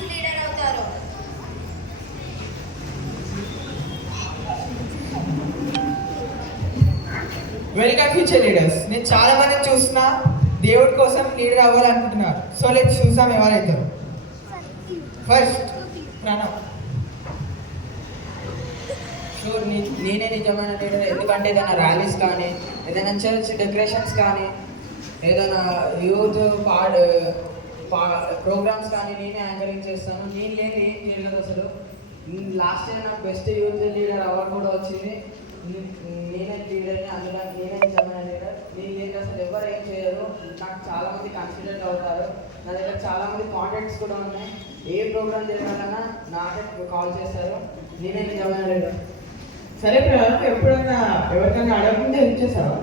మంచి లీడర్ అవుతారు. Welcome future leaders. నేను చాలా మందిని చూస్తున్నా దేవుడి కోసం లీడర్ అవ్వాలనుకుంటున్నారు. సో లెట్స్ చూసాం ఎవరైతారు. ఫస్ట్ ప్రణవ్. సో నేనే నిజమైన లీడర్. ఎందుకంటే ఏదైనా ర్యాలీస్ కానీ, ఏదైనా చర్చ్ డెకరేషన్స్ కానీ, ఏదైనా యూత్ ప్రోగ్రామ్స్ కానీ నేనే యాంకరింగ్ చేస్తాను. నేను లేని ఏం చేయలేదు అసలు. లాస్ట్ ఇయర్ నాకు బెస్ట్ యూత్ లీడర్ అవార్డు కూడా వచ్చింది. నేనే లీడర్ని, అందులో నేనే నిజమైన లీడర్. నేను లేదు అసలు ఎవరు ఏం చేయరు. నాకు చాలామంది కన్సిడర్ అవుతారు. నా దగ్గర చాలామంది కాంటాక్ట్స్ కూడా ఉన్నాయి. ఏ ప్రోగ్రామ్ జరగాలన్నా నాకే కాల్ చేస్తారు. నేనే నిజమైన లీడర్. సరే ప్రణవ్, ఎప్పుడన్నా ఎవరికైనా అడగకుండా హెల్ప్ చేస్తావా?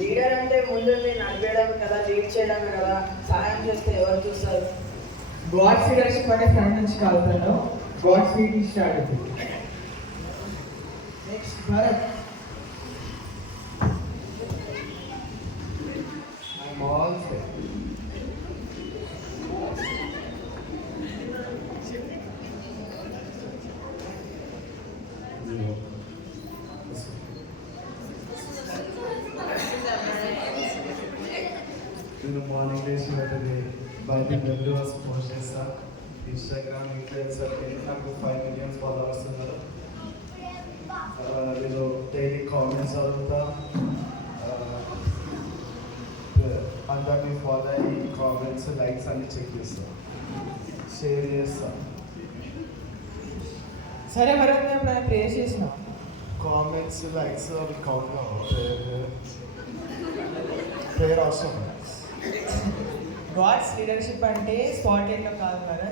లీడర్ అంటే ముందు నడిపేయడం కదా, లీడ్ చేయడమే కదా. సహాయం చేస్తే ఎవరు చూస్తారు? గాడ్స్ లీడర్షిప్ అంటే ఫ్రంట్ నుంచి కాదు ప్రణవ్, గాడ్స్ ఫీట్ నుంచి స్టార్ట్ అవుతుంది. నెక్స్ట్ భరత్. నేను మార్నింగ్ లేచి వెంటనే బైబిల్ మెమరీస్ పోస్ట్ చేస్తాను. ఇన్స్టాగ్రామ్, ఇన్ఫ్లుయెన్సర్ నాకు 5 million ఫాలోవర్స్ ఉన్నారు. నేను డైలీ కామెంట్స్ చదువుతా, అందరినీ ఫాలో అయ్యి కామెంట్స్, లైక్స్ అన్ని చెక్ చేస్తాను, షేర్ చేస్తాను. సరే భరత్, మేము నేను ప్రే చేసిన కామెంట్స్, లైక్స్ అవి కౌంట్ ప్రేయర్ అవసరం. గాడ్స్ లీడర్షిప్ అంటే స్పాట్లైట్లో కాదు కదా,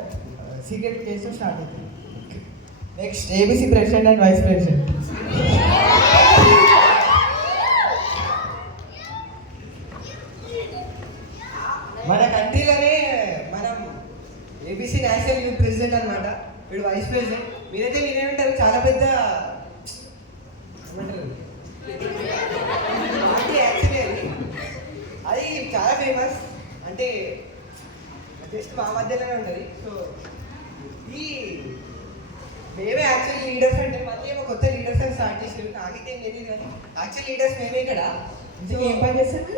సీక్రెట్ ప్లేస్లో స్టార్ట్ అవుతుంది. Next ABC president and vice president. మన కంట్రీలోనే మనం ఏబీసీ నేషనల్ యూత్ ప్రెసిడెంట్ అనమాట. వీడు వైస్ ప్రెసిడెంట్. మీరైతే మీరేమంటారు, చాలా పెద్ద పార్టీ యాక్చువల్లీ అది చాలా ఫేమస్. అంటే జస్ట్ మా మధ్యలోనే ఉంటుంది. సో ఈ మేమే యాక్చువల్ లీడర్స్ అంటే మళ్ళీ ఏమో కొత్త లీడర్స్ అని స్టార్ట్ చేసారు. నాకైతే ఏం తెలియదు, కానీ యాక్చువల్ లీడర్స్ మేమే ఇక్కడ. ఇందుకు ఏం పని చేస్తారు?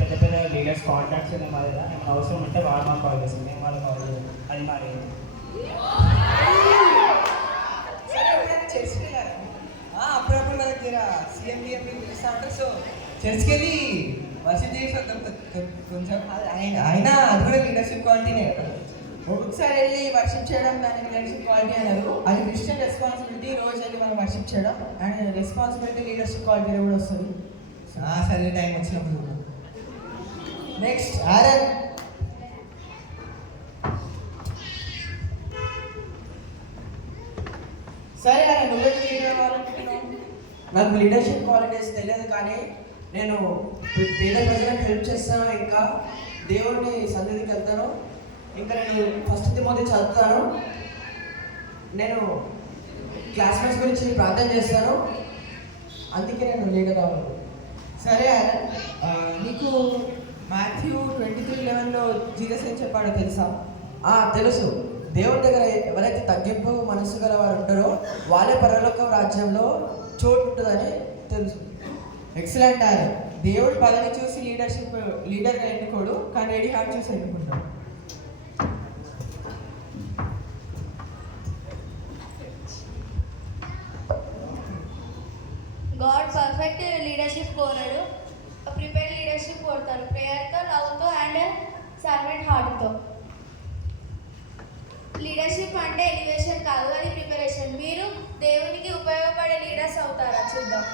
పెద్ద పెద్ద లీడర్స్ కాంటాక్ట్స్ ఉన్నాయి మా దగ్గర. ఏమైనా అవసరం ఉంటే వాళ్ళు మాకు కాల్ చేస్తాం, మేము వాళ్ళకి కాల్ చేస్తాం. అది మరి సరే, ఎవరైనా చర్చ్కి వెళ్ళారా? అప్పుడప్పుడు మనకి జర సీఎం పిలుస్తా ఉంటారు. సో చర్చ్కి వెళ్ళి వర్షిప్ చేసి వద్దాం కొంచెం. అయినా అది కూడా లీడర్షిప్ క్వాలిటీనే కదా. ఒక్కొక్కసారి వెళ్ళి వర్షిప్ చేయడం దానికి లీడర్షిప్ క్వాలిటీ అన్నారు. అది క్రిస్టియన్ రెస్పాన్సిబిలిటీ. రోజు వెళ్ళి మనం వర్షిప్ చేయడం అండ్ రెస్పాన్సిబిలిటీ లీడర్షిప్ క్వాలిటీ కూడా వస్తుంది. సరే, టైం వచ్చినప్పుడు. Next Aaron. సరే ఆరన్, నువ్వెందుకు లీడర్ అవ్వాలనుకుంటున్నావు? నాకు లీడర్షిప్ క్వాలిటీస్ తెలియదు, కానీ నేను పేద ప్రజలకు హెల్ప్ చేస్తాను. ఇంకా దేవుడిని సన్నిధికి వెళ్తాను. ఇంకా నేను ఫస్ట్ తిమోతి చదువుతాను. నేను క్లాస్మేట్స్ గురించి ప్రార్థన చేస్తాను. అందుకే నేను లీడర్ అవ్వాలి. సరే ఆరన్, నీకు మాథ్యూ 23:11 జీసస్ ఏం చెప్పాడో తెలుసా? తెలుసు. దేవుడి దగ్గర ఎవరైతే తగ్గింపు మనసు గల వారు ఉంటారో వాళ్ళే పరలోక రాజ్యంలో చోటు ఉంటుందని తెలుసు. Excellent Aaron. దేవుడు పదవి చూసి లీడర్గా ఎన్నుకోడు, కానీ రెడీ హార్ట్ చూసి ఎన్నుకుంటాడు. గాడ్ పర్ఫెక్ట్ లీడర్షిప్ కోరడు, ప్రిపేర్ లీడర్షిప్ కోరుతారు. ప్రేయర్తో, లవ్తో అండ్ సర్వెంట్ హార్ట్తో. లీడర్షిప్ అంటే ఎలివేషన్ కాదు, అది ప్రిపరేషన్. మీరు దేవునికి ఉపయోగపడే లీడర్స్ అవుతారా? చూద్దాం.